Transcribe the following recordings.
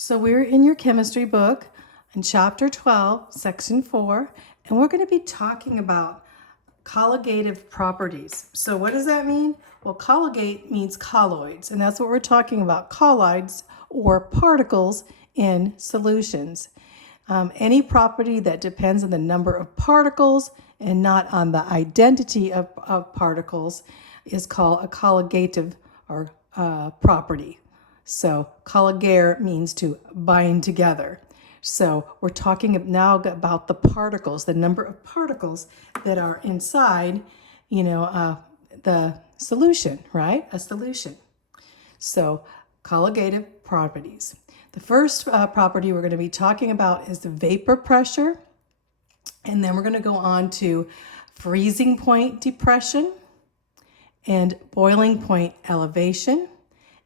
So we're in your chemistry book in chapter 12, section 4, and we're going to be talking about colligative properties. So what does that mean? Well, colligate means colloids, and that's what we're talking about, colloids or particles in solutions. Any property that depends on the number of particles and not on the identity of particles is called a colligative or property. So colligare means to bind together. So we're talking now about the particles, the number of particles that are inside, the solution, right? A solution. So colligative properties. The first property we're going to be talking about is the vapor pressure. And then we're going to go on to freezing point depression and boiling point elevation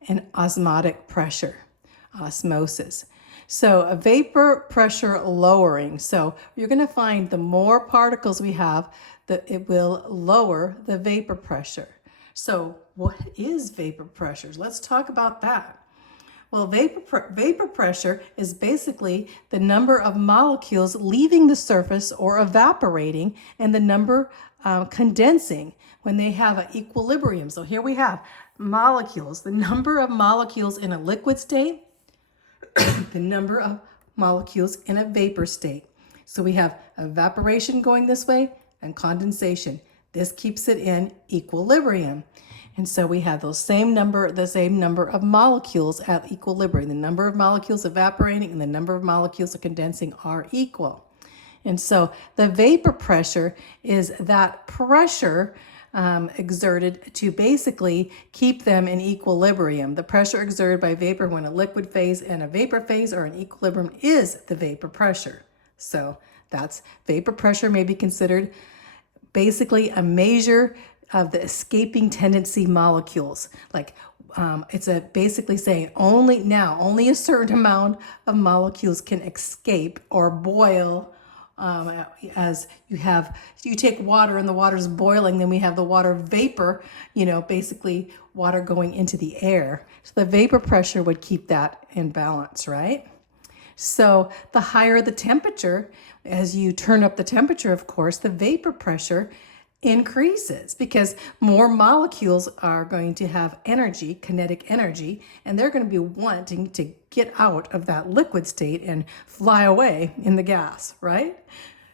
and osmotic pressure, osmosis. So a vapor pressure lowering. So you're going to find the more particles we have, that it will lower the vapor pressure. So what is vapor pressure? Let's talk about that. Well, vapor pressure is basically the number of molecules leaving the surface or evaporating and the number condensing when they have an equilibrium. So here we have molecules, the number of molecules in a liquid state, the number of molecules in a vapor state. So we have evaporation going this way and condensation. This keeps it in equilibrium. And so we have the same number of molecules at equilibrium. The number of molecules evaporating and the number of molecules condensing are equal. And so the vapor pressure is that pressure exerted to basically keep them in equilibrium. The pressure exerted by vapor when a liquid phase and a vapor phase are in equilibrium is the vapor pressure. So that's vapor pressure may be considered basically a measure of the escaping tendency molecules. Like it's basically saying only a certain amount of molecules can escape or boil. As you take water and the water's boiling, then we have the water vapor, basically water going into the air. So the vapor pressure would keep that in balance, right? So the higher the temperature, as you turn up the temperature, of course, the vapor pressure increases because more molecules are going to have energy, kinetic energy, and they're going to be wanting to get out of that liquid state and fly away in the gas, right?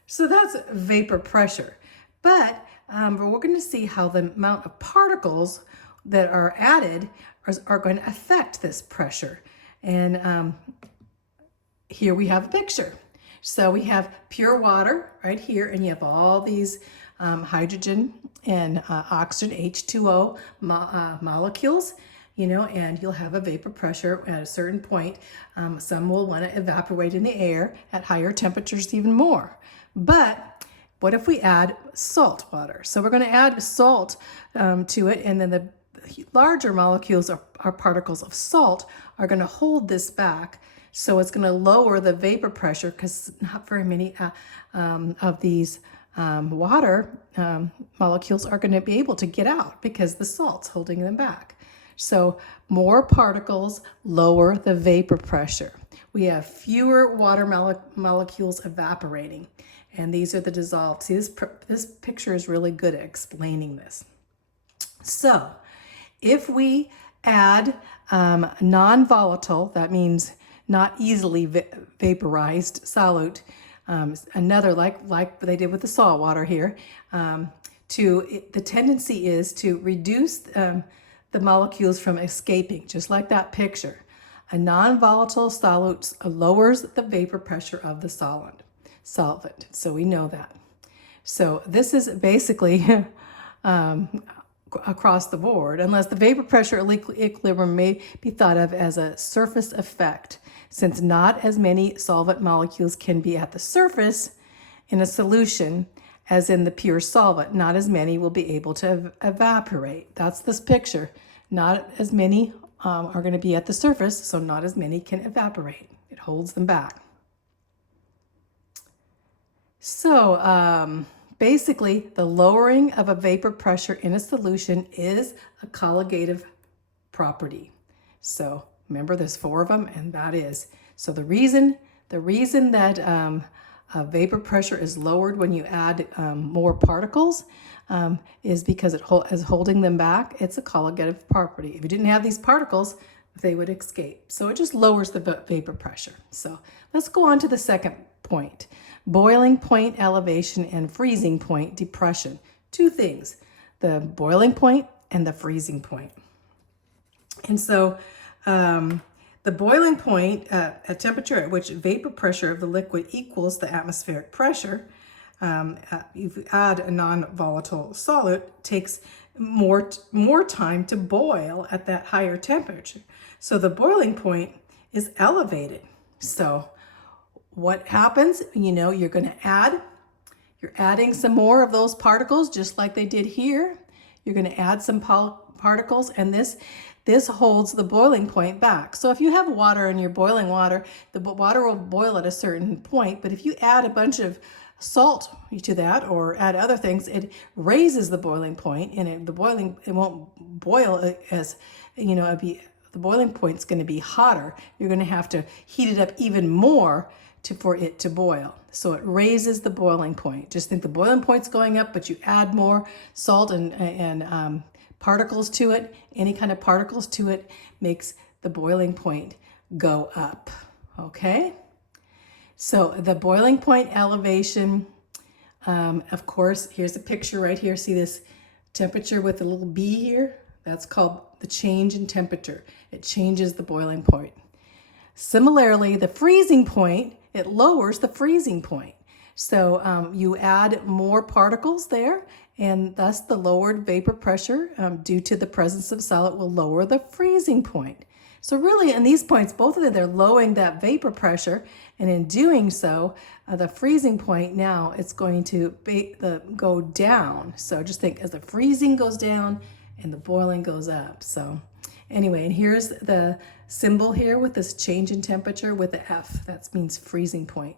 So that's vapor pressure. But we're going to see how the amount of particles that are added are going to affect this pressure. And here we have a picture. So we have pure water right here, and you have all these hydrogen and oxygen, H2O molecules, and you'll have a vapor pressure at a certain point. Some will want to evaporate in the air at higher temperatures even more. But what if we add salt water? So we're going to add salt to it, and then the larger molecules or particles of salt are going to hold this back. So it's going to lower the vapor pressure because not very many of these water molecules are going to be able to get out because the salt's holding them back. So more particles lower the vapor pressure. We have fewer water molecules evaporating, and these are the dissolved. See, this picture is really good at explaining this. So if we add non-volatile, that means not easily vaporized solute, another like they did with the salt water here, the tendency is to reduce the molecules from escaping, just like that picture. A non-volatile solute lowers the vapor pressure of the solvent. So we know that. So this is basically across the board, unless the vapor pressure equilibrium may be thought of as a surface effect, since not as many solvent molecules can be at the surface in a solution as in the pure solvent. Not as many will be able to evaporate. That's this picture. Not as many are going to be at the surface, so not as many can evaporate. It holds them back. So basically, the lowering of a vapor pressure in a solution is a colligative property. So remember, there's 4 of them, and that is. So the reason that vapor pressure is lowered when you add more particles is because it is holding them back. It's a colligative property. If you didn't have these particles, they would escape. So it just lowers the vapor pressure. So let's go on to the second point. Boiling point elevation and freezing point depression. Two things, the boiling point and the freezing point. And so the boiling point, a temperature at which vapor pressure of the liquid equals the atmospheric pressure, if you add a non-volatile solid, takes more time to boil at that higher temperature. So the boiling point is elevated. So what happens? You're adding some more of those particles, just like they did here. You're going to add some particles, and this holds the boiling point back. So if you have water and you're boiling water, the water will boil at a certain point. But if you add a bunch of salt to that or add other things, it raises the boiling point, and it won't boil as, the boiling point's going to be hotter. You're going to have to heat it up even more for it to boil. So it raises the boiling point. Just think the boiling point's going up, but you add more salt and particles to it. Any kind of particles to it makes the boiling point go up. Okay? So the boiling point elevation, of course, here's a picture right here. See this temperature with a little B here? That's called the change in temperature. It changes the boiling point. Similarly, the freezing point, it lowers the freezing point. So you add more particles there, and thus the lowered vapor pressure due to the presence of solid will lower the freezing point. So really, in these points, both of them, they're lowering that vapor pressure, and in doing so, the freezing point now, it's going to go down. So just think, as the freezing goes down and the boiling goes up. So anyway, and here's the symbol here with this change in temperature with the F. That means freezing point.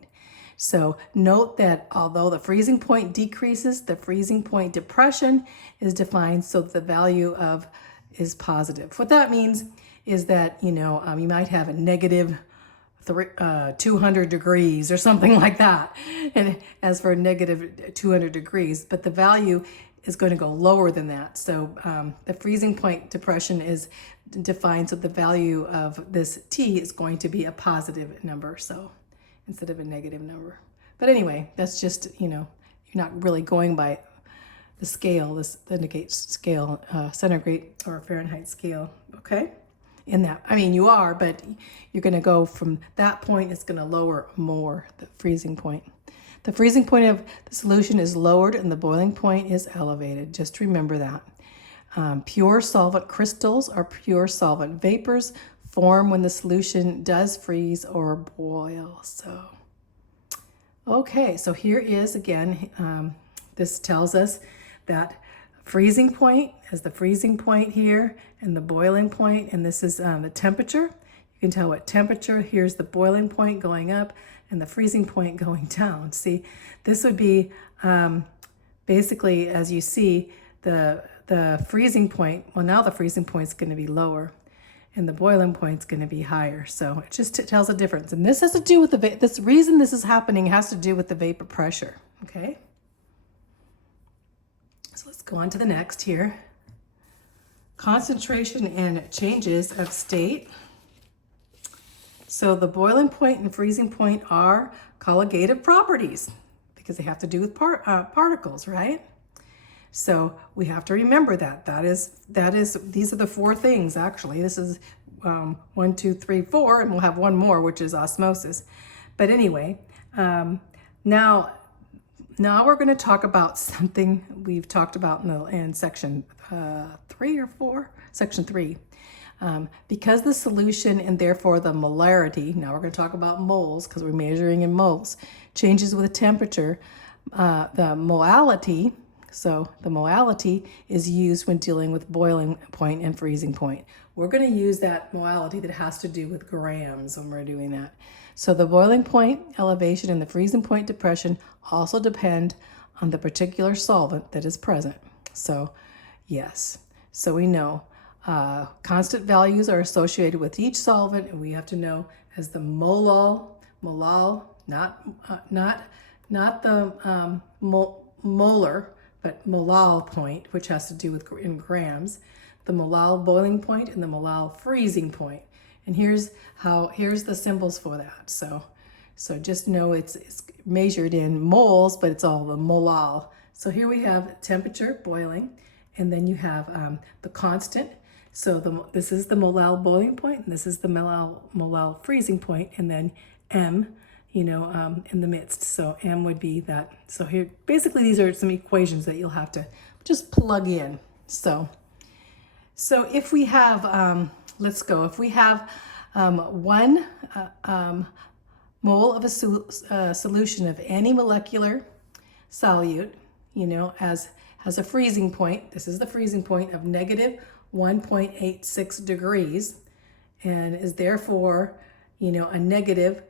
So note that although the freezing point decreases, the freezing point depression is defined so that the value of is positive. What that means is that, you might have a negative 200 degrees or something like that. And as for negative 200 degrees, but the value is going to go lower than that. So the freezing point depression is defined so the value of this T is going to be a positive number. So instead of a negative number. But anyway, that's just, you're not really going by the scale, the centigrade scale, centigrade or Fahrenheit scale, okay? In that, you are, but you're going to go from that point, it's going to lower more, the freezing point. The freezing point of the solution is lowered and the boiling point is elevated. Just remember that. Pure solvent crystals or pure solvent vapors form when the solution does freeze or boil. So, okay, so here is again, this tells us that freezing point is the freezing point here and the boiling point, and this is the temperature. You can tell what temperature. Here's the boiling point going up and the freezing point going down. See, this would be basically, as you see, the freezing point. Well, now the freezing point is going to be lower, and the boiling point is going to be higher. So it just tells a difference. And this has to do with this reason this is happening has to do with the vapor pressure. Okay. So let's go on to the next here. Concentration and changes of state. So the boiling point and freezing point are colligative properties because they have to do with particles, right? So we have to remember that. These are the four things, actually. This is 1, 2, 3, 4, and we'll have one more, which is osmosis. But anyway, now we're going to talk about something we've talked about in section 3 or 4, section 3. Because the solution and therefore the molarity, now we're going to talk about moles because we're measuring in moles, changes with temperature, the molality. So the molality is used when dealing with boiling point and freezing point. We're going to use that molality that has to do with grams when we're doing that. So the boiling point elevation and the freezing point depression also depend on the particular solvent that is present. So yes, so we know Constant values are associated with each solvent, and we have to know as the molal, not the molar, but molal point, which has to do with in grams, the molal boiling point and the molal freezing point. And here's the symbols for that. So just know it's measured in moles, but it's all the molal. So here we have temperature, boiling, and then you have the constant. So this is the molal boiling point, and this is the molal freezing point, and then M, in the midst. So M would be that. So here, basically, these are some equations that you'll have to just plug in. So if we have, let's go. If we have 1 mole of a solution of any molecular solute, has a freezing point. This is the freezing point of negative 1.86 degrees, and is therefore, a negative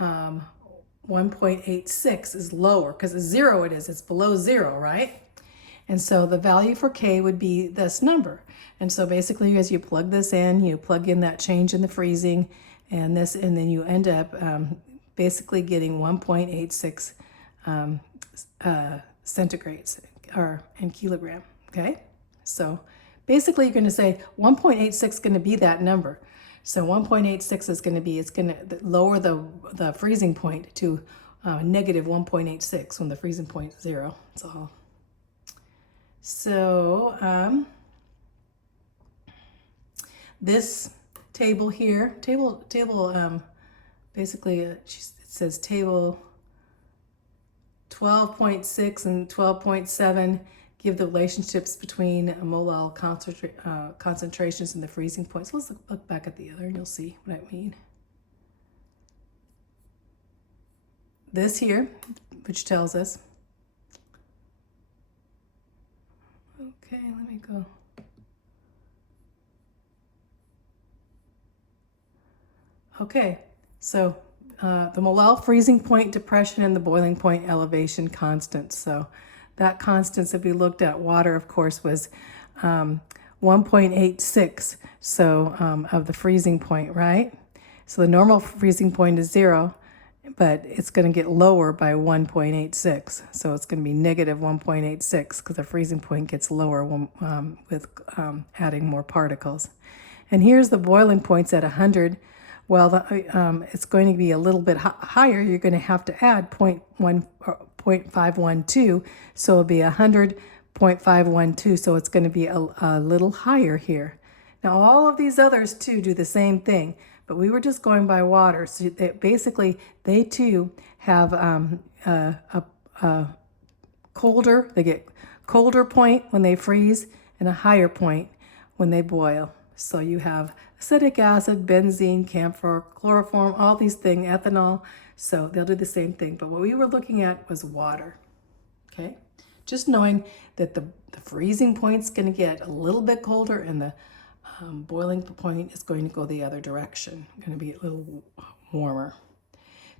1.86 is lower because it's 0. It's below 0, right? And so the value for K would be this number. And so basically, as you plug this in, you plug in that change in the freezing and this, and then you end up basically getting 1.86 centigrades or in kilogram. Okay, so basically you're going to say 1.86 is going to be that number. So 1.86 is going to be, it's going to lower the freezing point to negative 1.86 when the freezing point is 0. That's all. So this table here, basically it says table 12.6 and 12.7 give the relationships between molal concentrations and the freezing points. So let's look back at the other and you'll see what I mean. This here, which tells us, okay, let me go. Okay, so the molal freezing point depression and the boiling point elevation constants. So that constants, if we looked at water, of course, was 1.86, so of the freezing point, right? So the normal freezing point is 0, but it's going to get lower by 1.86. So it's going to be negative 1.86 because the freezing point gets lower with adding more particles. And here's the boiling points at 100. Well, it's going to be a little bit higher. You're going to have to add 0.512, so it'll be 100.512, so it's going to be a little higher here. Now, all of these others, too, do the same thing, but we were just going by water. So basically, they, too, have they get colder point when they freeze and a higher point when they boil. So you have acetic acid, benzene, camphor, chloroform, all these things, ethanol. So they'll do the same thing. But what we were looking at was water. Okay? Just knowing that the freezing point's going to get a little bit colder and the boiling point is going to go the other direction. Going to be a little warmer.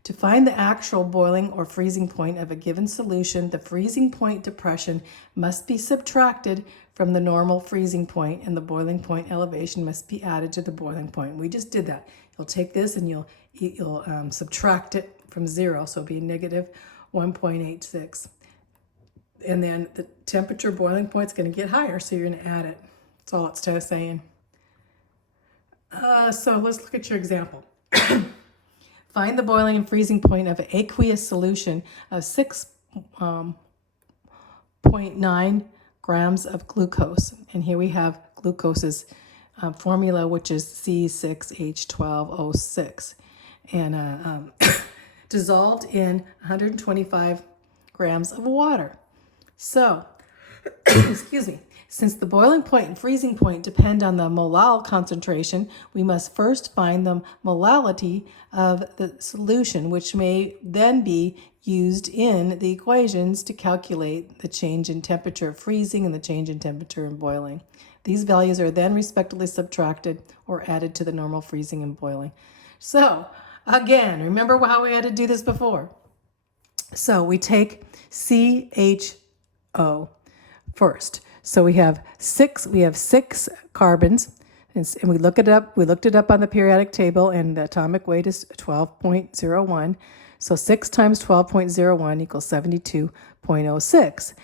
To find the actual boiling or freezing point of a given solution, the freezing point depression must be subtracted from the normal freezing point, and the boiling point elevation must be added to the boiling point. We just did that. You'll take this and you'll subtract it from 0, so it'll be negative 1.86. And then the temperature boiling point is going to get higher, so you're going to add it. That's all it's saying. So let's look at your example. Find the boiling and freezing point of an aqueous solution of 6.9 grams of glucose. And here we have glucose's formula, which is C6H12O6. And dissolved in 125 grams of water. So, excuse me. Since the boiling point and freezing point depend on the molal concentration, we must first find the molality of the solution, which may then be used in the equations to calculate the change in temperature of freezing and the change in temperature in boiling. These values are then respectively subtracted or added to the normal freezing and boiling. So, again, remember how we had to do this before. So we take CHO first. So we have six carbons, and we look it up. We looked it up on the periodic table, and the atomic weight is 12.01. So 6 times 12.01 equals 72.06.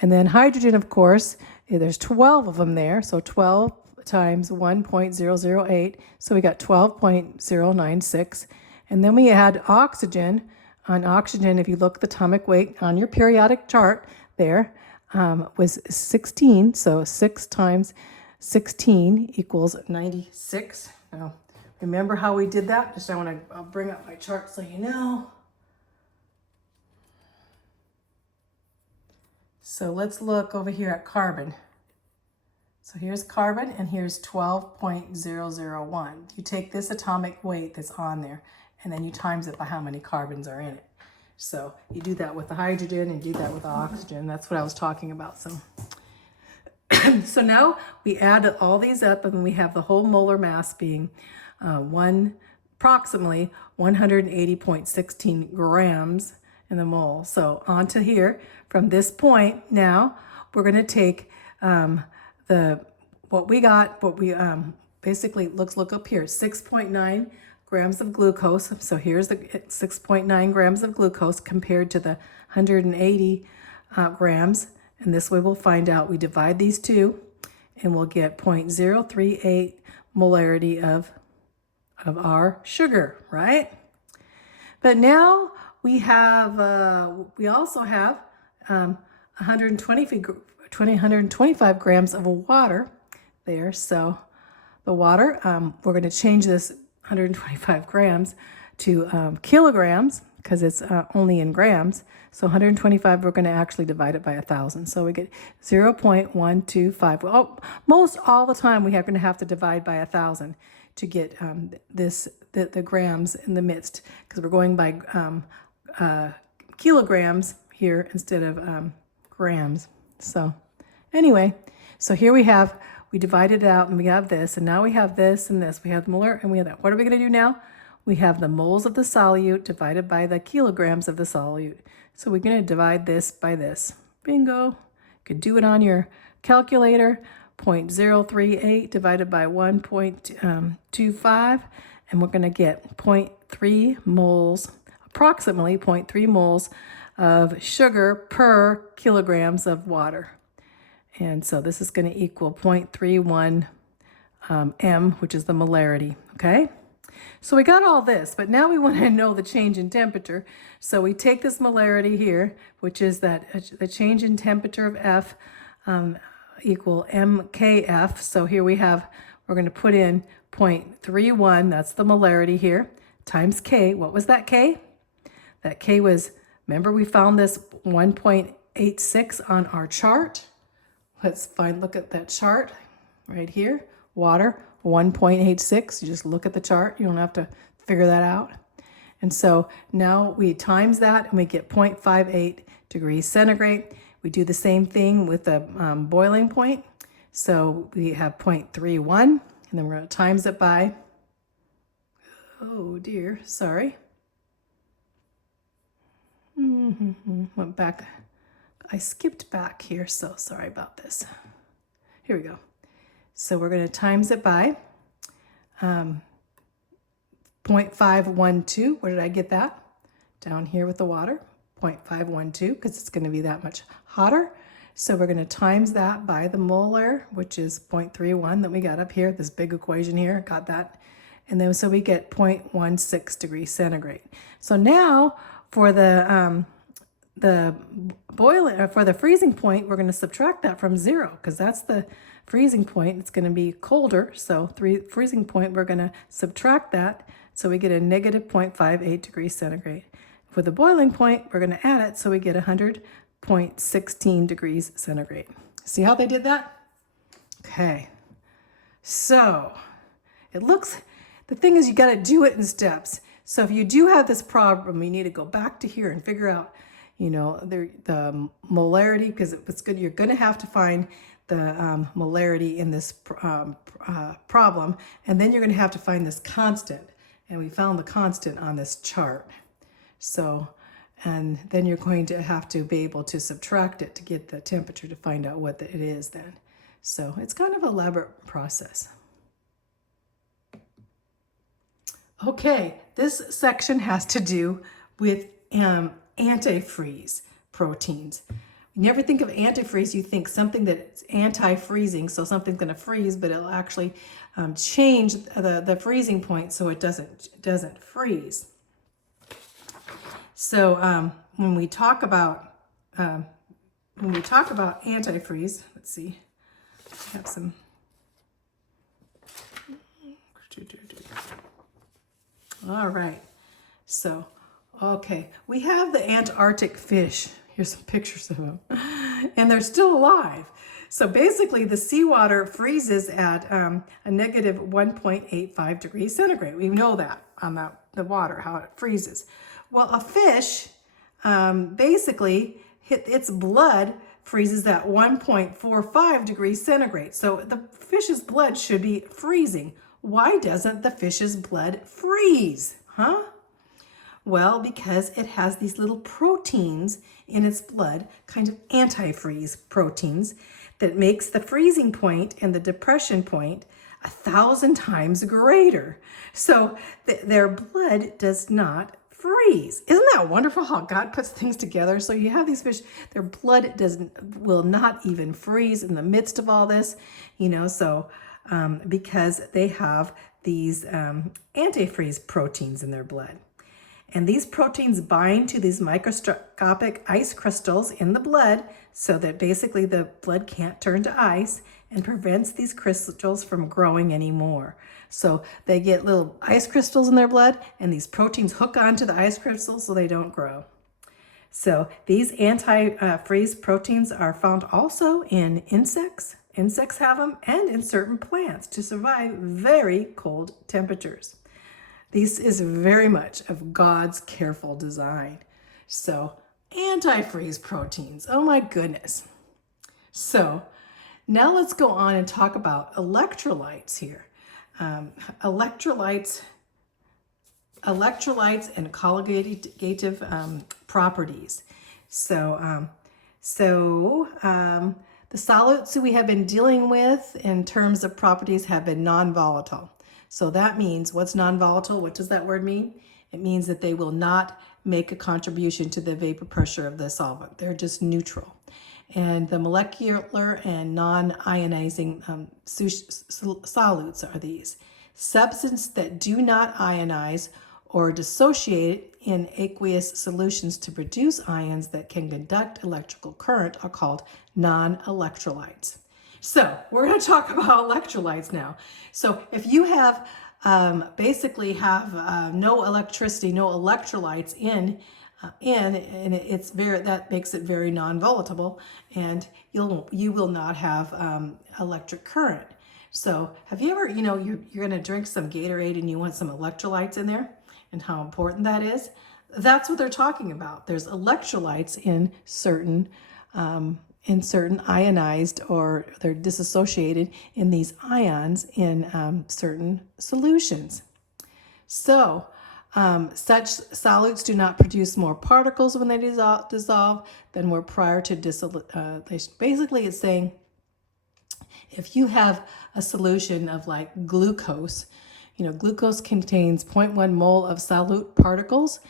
And then hydrogen, of course, there's 12 of them there. So 12 times 1.008. So we got 12.096. And then we add oxygen. On oxygen, if you look at the atomic weight on your periodic chart there, was 16. So 6 times 16 equals 96. Now, remember how we did that? I'll bring up my chart so you know. So let's look over here at carbon. So here's carbon and here's 12.001. You take this atomic weight that's on there and then you times it by how many carbons are in it. So you do that with the hydrogen and do that with the oxygen. That's what I was talking about. So now we add all these up and we have the whole molar mass being approximately 180.16 grams in the mole. So onto here, from this point now, we're going to take basically look up here, 6.9 grams of glucose. So here's the 6.9 grams of glucose compared to the 180 grams. And this way we'll find out, we divide these two and we'll get 0.038 molarity of our sugar, right? But now we also have 125 grams of water there. So the water, we're going to change this 125 grams to kilograms because it's only in grams. So 125, we're going to actually divide it by 1,000. So we get 0.125. Well, most all the time we are going to have to divide by 1,000 to get the grams in the midst, because we're going by kilograms here instead of grams. So anyway, so here we divided it out and we have this, and now we have this and this. We have the molar and we have that. What are we going to do now? We have the moles of the solute divided by the kilograms of the solute. So we're going to divide this by this. Bingo. You could do it on your calculator. 0.038 divided by 1.25, and we're going to get 0.3 moles, approximately 0.3 moles of sugar per kilograms of water. And so this is going to equal 0.31 m, which is the molarity, okay? So we got all this, but now we want to know the change in temperature. So we take this molarity here, which is the change in temperature of F equal mkf. So here we're going to put in 0.31, that's the molarity here, times K. What was that K? That K was, remember we found this 1.86 on our chart. Look at that chart right here. Water, 1.86. You just look at the chart. You don't have to figure that out. And so now we times that and we get 0.58 degrees centigrade. We do the same thing with the boiling point. So we have 0.31 and then we're going to times it by, oh dear, sorry. Went back. I skipped back here, so sorry about this. Here we go. So we're going to times it by 0.512. Where did I get that? Down here with the water, 0.512, because it's going to be that much hotter. So we're going to times that by the molar, which is 0.31 that we got up here, this big equation here, got that. And then so we get 0.16 degrees centigrade. So now for the freezing point, we're going to subtract that from 0 because that's the freezing point. It's going to be colder. So freezing point, we're going to subtract that. So we get a negative 0.58 degrees centigrade. For the boiling point, we're going to add it. So we get 100.16 degrees centigrade. See how they did that? Okay. So the thing is you got to do it in steps. So if you do have this problem, you need to go back to here and figure out, the molarity, because it's good. You're going to have to find the molarity in this problem, and then you're going to have to find this constant. And we found the constant on this chart. So, And then you're going to have to be able to subtract it to get the temperature to find out what it is then. So it's kind of an elaborate process. Okay, this section has to do with antifreeze proteins. When you ever think of antifreeze, you think something that's anti-freezing, so something's going to freeze, but it'll actually change the freezing point so it doesn't freeze. So when we talk about antifreeze, let's see, I have some. All right, so, okay, we have the Antarctic fish. Here's some pictures of them, and they're still alive. So basically, the seawater freezes at a negative 1.85 degrees centigrade. We know that on the water, how it freezes. Well, a fish, basically, its blood freezes at 1.45 degrees centigrade. So the fish's blood should be freezing. Why doesn't the fish's blood freeze? Huh? Well, because it has these little proteins in its blood, kind of antifreeze proteins, that makes the freezing point and the depression point 1,000 times greater. So their blood does not freeze. Isn't that wonderful how God puts things together? So you have these fish, their blood will not even freeze in the midst of all this, so because they have these antifreeze proteins in their blood. And these proteins bind to these microscopic ice crystals in the blood so that basically the blood can't turn to ice and prevents these crystals from growing anymore. So they get little ice crystals in their blood and these proteins hook onto the ice crystals so they don't grow. So these anti-freeze proteins are found also in insects. Insects have them, and in certain plants to survive very cold temperatures. This is very much of God's careful design. So, antifreeze proteins, oh my goodness. So, now let's go on and talk about electrolytes here. Electrolytes and colligative properties. So, the solutes we have been dealing with in terms of properties have been non-volatile. So that means, what's non-volatile? What does that word mean? It means that they will not make a contribution to the vapor pressure of the solvent. They're just neutral. And the molecular and non-ionizing solutes are these. Substances that do not ionize or dissociate in aqueous solutions to produce ions that can conduct electrical current are called non-electrolytes. So we're going to talk about electrolytes now. So if you have basically have no electricity, no electrolytes in, and that makes it very non-volatile, and you will not have electric current. So have you ever, you're going to drink some Gatorade and you want some electrolytes in there, and how important that is? That's what they're talking about. There's electrolytes in certain ionized, or they're disassociated in these ions in certain solutions. So such solutes do not produce more particles when they dissolve than were prior to dissolution. Basically, it's saying if you have a solution of like glucose, glucose contains 0.1 mole of solute particles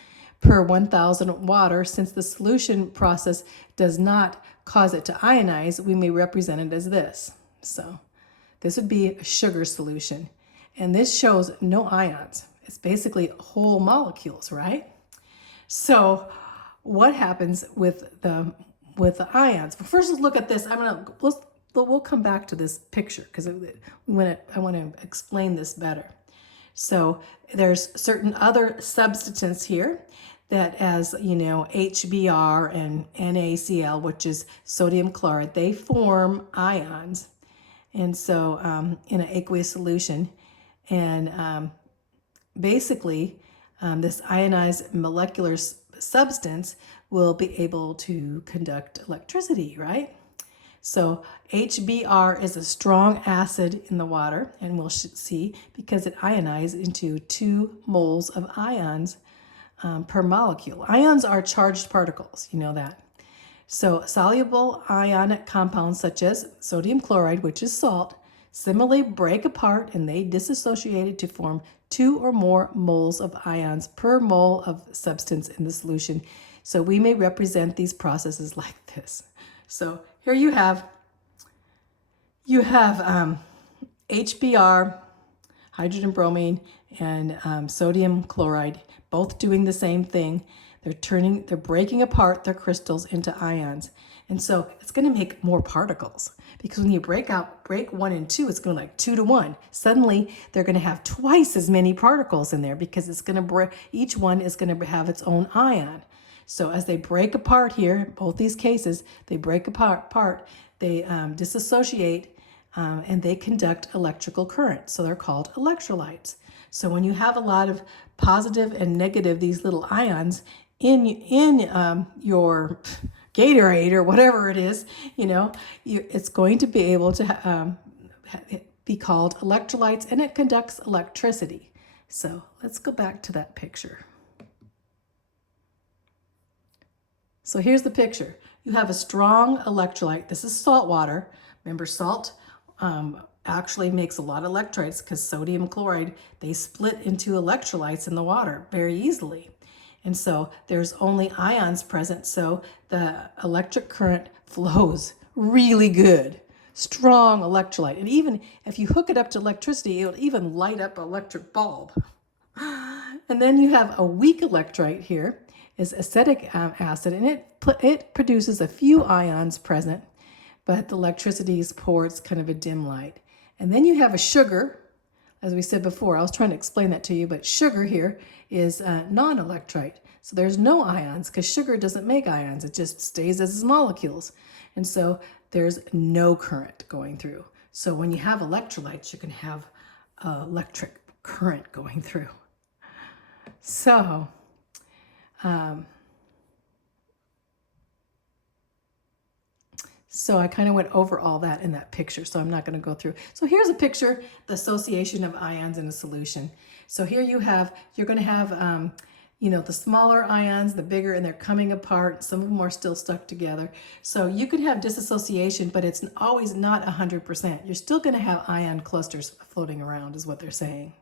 per 1,000 water. Since the solution process does not cause it to ionize, we may represent it as this. So this would be a sugar solution. And this shows no ions. It's basically whole molecules, right? So what happens with the ions? Well, first, let's look at this. We'll come back to this picture because I want to explain this better. So there's certain other substances here that, as HBr and NaCl, which is sodium chloride, they form ions. And so in an aqueous solution, and basically this ionized molecular substance will be able to conduct electricity, right? So HBr is a strong acid in the water, and we'll see because it ionizes into 2 moles of ions per molecule. Ions are charged particles, you know that. So soluble ionic compounds such as sodium chloride, which is salt, similarly break apart and they dissociate to form 2 or more moles of ions per mole of substance in the solution. So we may represent these processes like this. So here you have HBr, hydrogen bromine, and sodium chloride, both doing the same thing. They're breaking apart their crystals into ions. And so it's going to make more particles, because when you break 1 and 2, it's going to like 2 to 1. Suddenly they're going to have twice as many particles in there, because it's going to each one is going to have its own ion. So as they break apart here, both these cases, they break apart, they dissociate, and they conduct electrical current. So they're called electrolytes. So when you have a lot of positive and negative, these little ions in your Gatorade or whatever it is, it's going to be able to be called electrolytes, and it conducts electricity. So let's go back to that picture. So here's the picture. You have a strong electrolyte. This is salt water. Remember, salt actually makes a lot of electrolytes, because sodium chloride, they split into electrolytes in the water very easily. And so there's only ions present, so the electric current flows really good. Strong electrolyte. And even if you hook it up to electricity, it'll even light up an electric bulb. And then you have a weak electrolyte here, is acetic acid, and it produces a few ions present, but the electricity is poor. It's kind of a dim light. And then you have a sugar, as we said before. I was trying to explain that to you, but sugar here is a non-electrolyte. So there's no ions, because sugar doesn't make ions. It just stays as its molecules. And so there's no current going through. So when you have electrolytes, you can have electric current going through. So I kind of went over all that in that picture, so I'm not going to go through. So here's a picture, the association of ions in a solution. So here you're going to have, the smaller ions, the bigger, and they're coming apart. Some of them are still stuck together. So you could have dissociation, but it's always not 100%. You're still going to have ion clusters floating around, is what they're saying.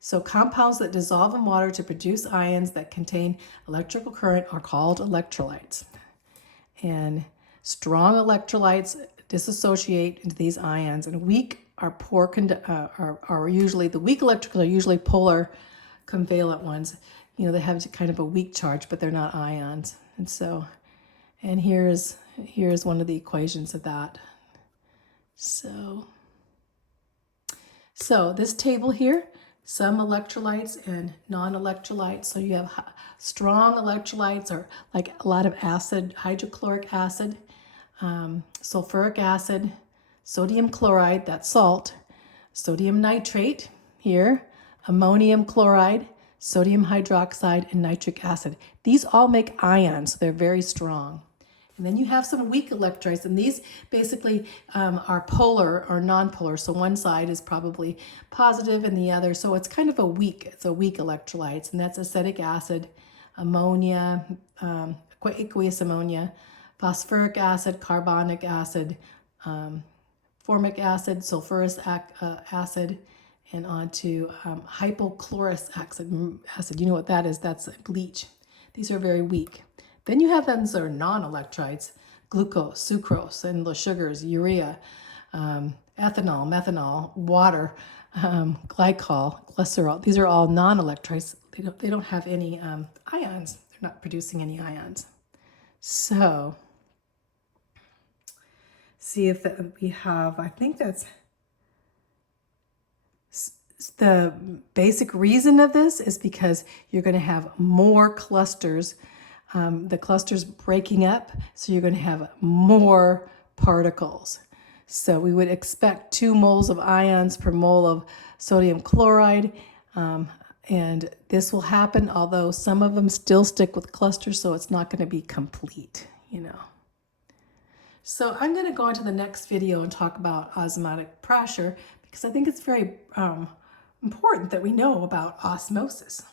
So compounds that dissolve in water to produce ions that contain electrical current are called electrolytes. And strong electrolytes dissociate into these ions, and weak are usually, the weak electricals are usually polar covalent ones. They have kind of a weak charge, but they're not ions. And here's one of the equations of that. So this table here, some electrolytes and non-electrolytes. So you have strong electrolytes, or like a lot of acid, hydrochloric acid, sulfuric acid, sodium chloride, that's salt, sodium nitrate here, ammonium chloride, sodium hydroxide, and nitric acid. These all make ions, so they're very strong. And then you have some weak electrolytes, and these basically are polar or non-polar. So one side is probably positive and the other. So it's kind of a weak electrolytes, and that's acetic acid, ammonia, aqueous ammonia, phosphoric acid, carbonic acid, formic acid, sulfurous acid, and on to hypochlorous acid. You know what that is? That's bleach. These are very weak. Then you have those that are non-electrolytes, glucose, sucrose, and the sugars, urea, ethanol, methanol, water, glycol, glycerol. These are all non-electrolytes. They don't have any ions. They're not producing any ions. So see if we have, I think that's the basic reason of this is because you're going to have more clusters. The clusters breaking up, so you're going to have more particles. So we would expect 2 moles of ions per mole of sodium chloride, and this will happen, although some of them still stick with clusters, so it's not going to be complete, So I'm going to go on to the next video and talk about osmotic pressure, because I think it's very important that we know about osmosis.